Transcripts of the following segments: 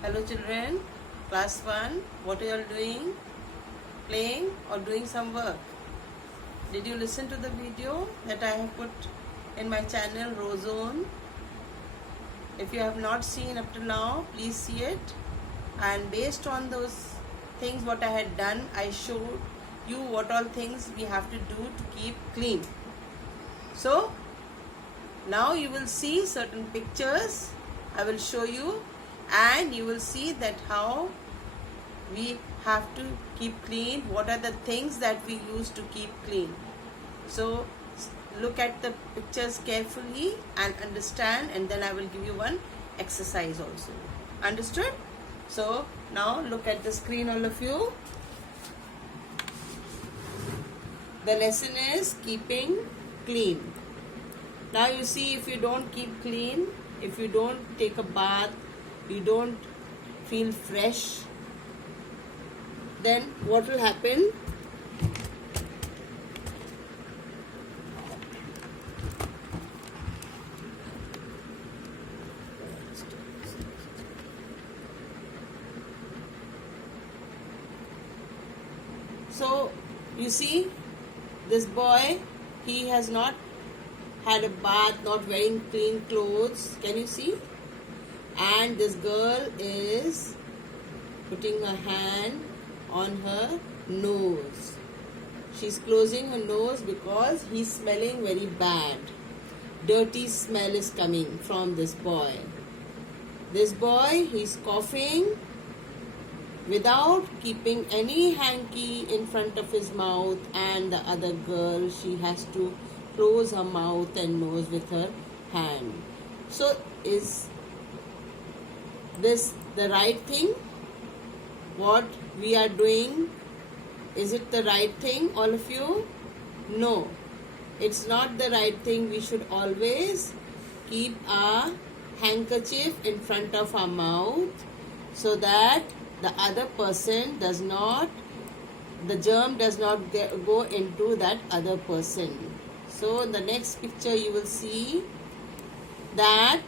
Hello children, class 1, what are you all doing? Playing or doing some work? Did you listen to the video that I have put in my channel Rozone? If you have not seen up to now, please see it. And based on those things what I had done, I showed you what all things we have to do to keep clean. So now you will see certain pictures I will show you, and you will see that how we have to keep clean, what are the things that we use to keep clean. So look at the pictures carefully and understand, and then I will give you one exercise also. Understood? So now look at the screen, all of you. The lesson is keeping clean. Now you see, if you don't keep clean, if you don't take a bath, you don't feel fresh, then what will happen? So you see, this boy, he has not had a bath, not wearing clean clothes. Can you see? And this girl is putting her hand on her nose. She's closing her nose because he's smelling very bad. Dirty smell is coming from this boy. This boy, he's coughing without keeping any hanky in front of his mouth, and the other girl, she has to close her mouth and nose with her hand. So is this the right thing? What we are doing, is it the right thing, all of you? No, it's not the right thing. We should always keep our handkerchief in front of our mouth so that the other person does not, the germ does not go into that other person. So in the next picture you will see that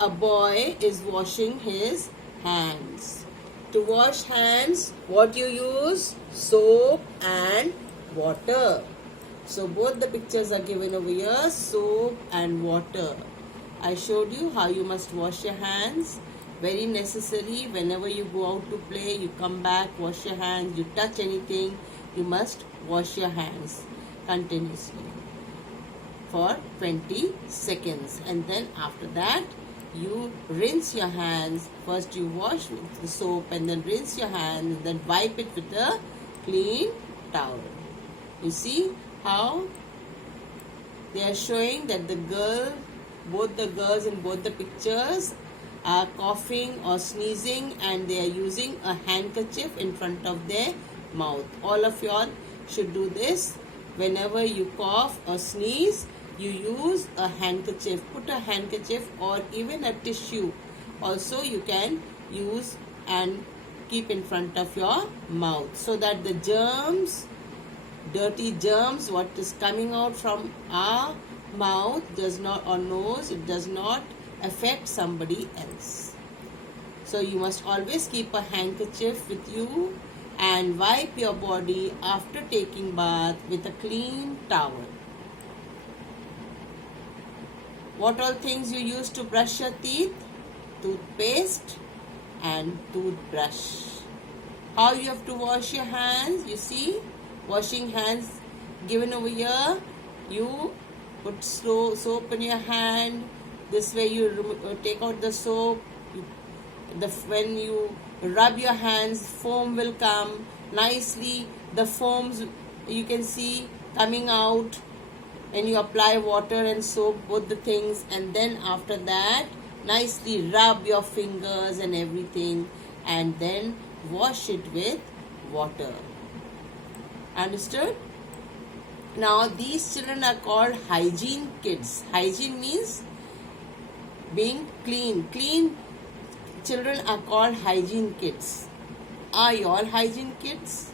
a boy is washing his hands. To wash hands, what you use? Soap and water. So both the pictures are given over here, soap and water. I showed you how you must wash your hands. Very necessary. Whenever you go out to play, you come back, wash your hands. You touch anything, you must wash your hands continuously for 20 seconds. And then after that, you rinse your hands. First you wash with the soap and then rinse your hands and then wipe it with a clean towel. You see how they are showing that the girl, both the girls in both the pictures are coughing or sneezing, and they are using a handkerchief in front of their mouth. All of y'all should do this. Whenever you cough or sneeze, you use a handkerchief. Put a handkerchief or even a tissue also you can use and keep in front of your mouth, so that the germs, dirty germs, what is coming out from our mouth does not, or nose, it does not affect somebody else. So you must always keep a handkerchief with you and wipe your body after taking bath with a clean towel. What all things you use to brush your teeth? Toothpaste and toothbrush. How you have to wash your hands? You see, washing hands given over here. You put soap in your hand. This way you take out the soap. When you rub your hands, foam will come nicely. The foams you can see coming out. And you apply water and soap, both the things, and then after that nicely rub your fingers and everything, and then wash it with water. Understood? Now these children are called hygiene kids. Hygiene means being clean. Clean children are called hygiene kids. Are you all hygiene kids?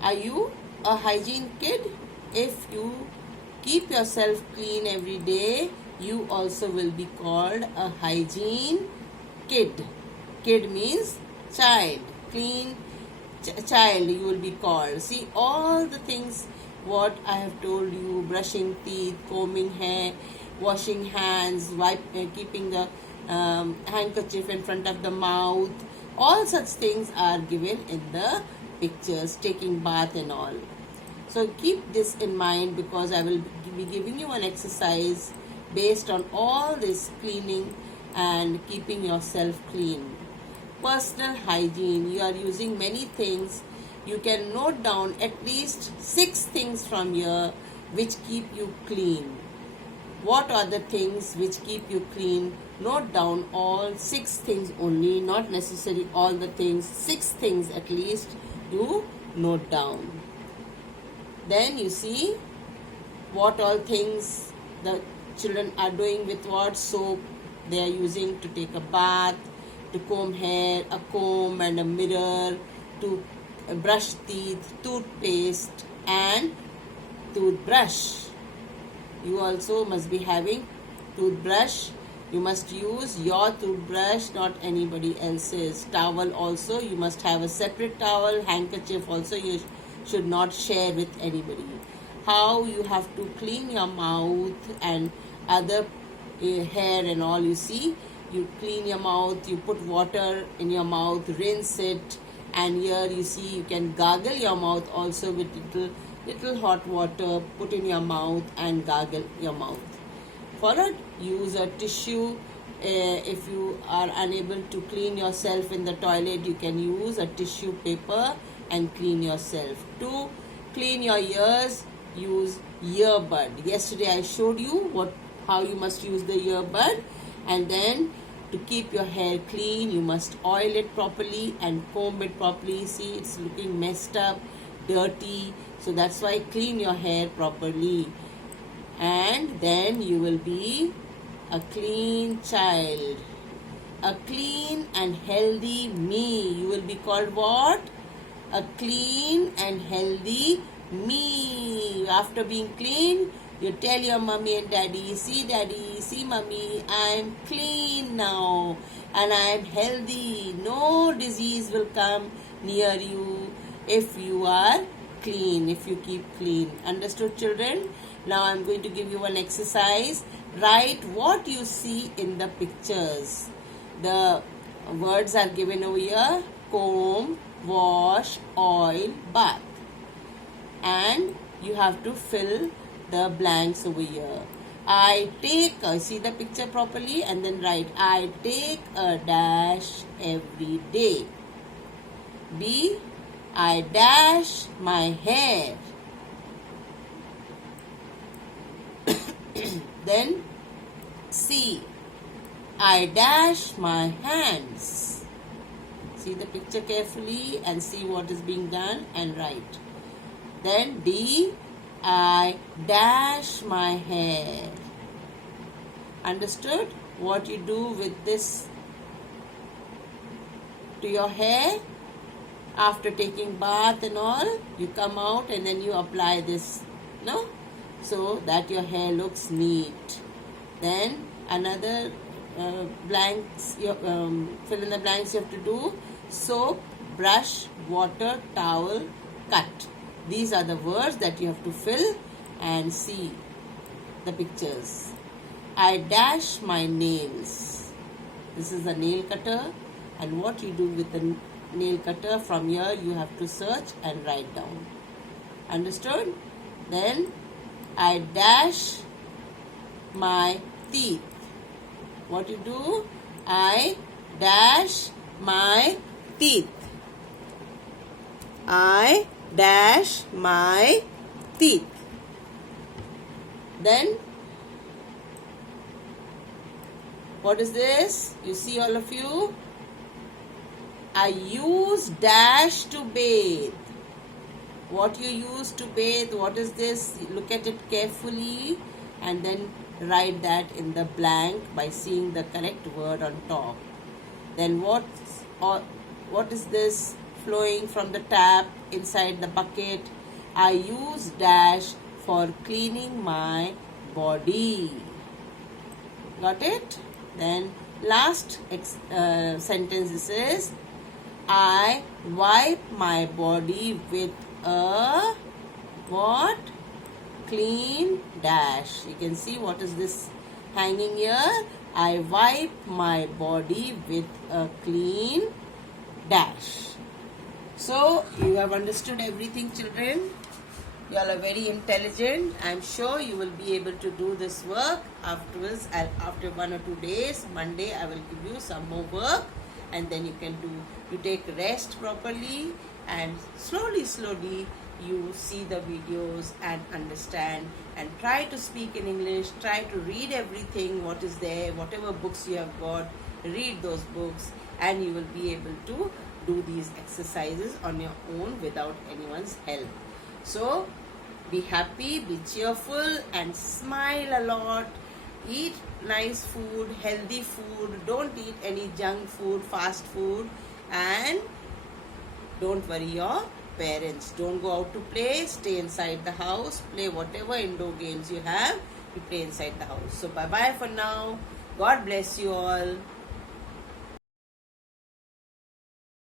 Are you a hygiene kid? If you keep yourself clean every day, you also will be called a hygiene kid. Kid means child. Clean child you will be called. See all the things what I have told you: brushing teeth, combing hair, washing hands, keeping the handkerchief in front of the mouth. All such things are given in the pictures, taking bath and all. So keep this in mind, because I will be giving you an exercise based on all this cleaning and keeping yourself clean. Personal hygiene, you are using many things. You can note down at least 6 things from here which keep you clean. What are the things which keep you clean? Note down all 6 things only, not necessarily all the things. 6 things at least you note down. Then you see what all things the children are doing with what soap they are using to take a bath, to comb hair, a comb and a mirror, to brush teeth, toothpaste and toothbrush. You also must be having toothbrush. You must use your toothbrush, not anybody else's. Towel also, you must have a separate towel. Handkerchief also you should not share with anybody. How you have to clean your mouth and other hair and all. You see, you clean your mouth, you put water in your mouth, rinse it, and here you see you can gargle your mouth also with little hot water, put in your mouth and gargle your mouth. Followed, use a tissue. If you are unable to clean yourself in the toilet, you can use a tissue paper and clean yourself. To clean your ears, use earbud. Yesterday I showed you how you must use the earbud. And then to keep your hair clean, you must oil it properly and comb it properly. See, it's looking messed up, dirty. So that's why clean your hair properly. And then you will be a clean child. A clean and healthy me. You will be called what? A clean and healthy me. After being clean, you tell your mommy and daddy, see mommy, I am clean now and I am healthy. No disease will come near you if you are clean, if you keep clean. Understood, children? Now I am going to give you an exercise. Write what you see in the pictures. The words are given over here: comb, wash, oil, bath. And you have to fill the blanks over here. I take see the picture properly and then write, I take a dash every day. B, I dash my hair. Then C, I dash my hands. See the picture carefully and see what is being done and write. Then D, I dash my hair. Understood? What you do with this to your hair? After taking bath and all, you come out and then you apply this, no? So that your hair looks neat. Then another blanks, fill in the blanks you have to do: soap, brush, water, towel, cut. These are the words that you have to fill and see the pictures. I dash my nails. This is the nail cutter, and what you do with the nail cutter, from here you have to search and write down. Understood? Then I dash my teeth. What you do? I dash my teeth. I dash my teeth. Then what is this? You see, all of you? I use dash to bathe. What you use to bathe, what is this? Look at it carefully and then write that in the blank by seeing the correct word on top. Then what is this flowing from the tap inside the bucket? I use dash for cleaning my body. Got it? Then Last sentence this is, I wipe my body with a what? Clean dash. You can see what is this hanging here. I wipe my body with a clean dash. So you have understood everything, children. You all are very intelligent. I'm sure you will be able to do this work afterwards. After 1 or 2 days, Monday I will give you some more work, and then you take rest properly, and slowly you see the videos and understand, and try to speak in English. Try to read everything what is there, whatever books you have got, read those books, and you will be able to do these exercises on your own without anyone's help. So be happy, be cheerful, and smile a lot. Eat nice food, healthy food. Don't eat any junk food, fast food, and don't worry your parents. Don't go out to play. Stay inside the house. Play whatever indoor games you have. You play inside the house. So bye bye for now. God bless you all.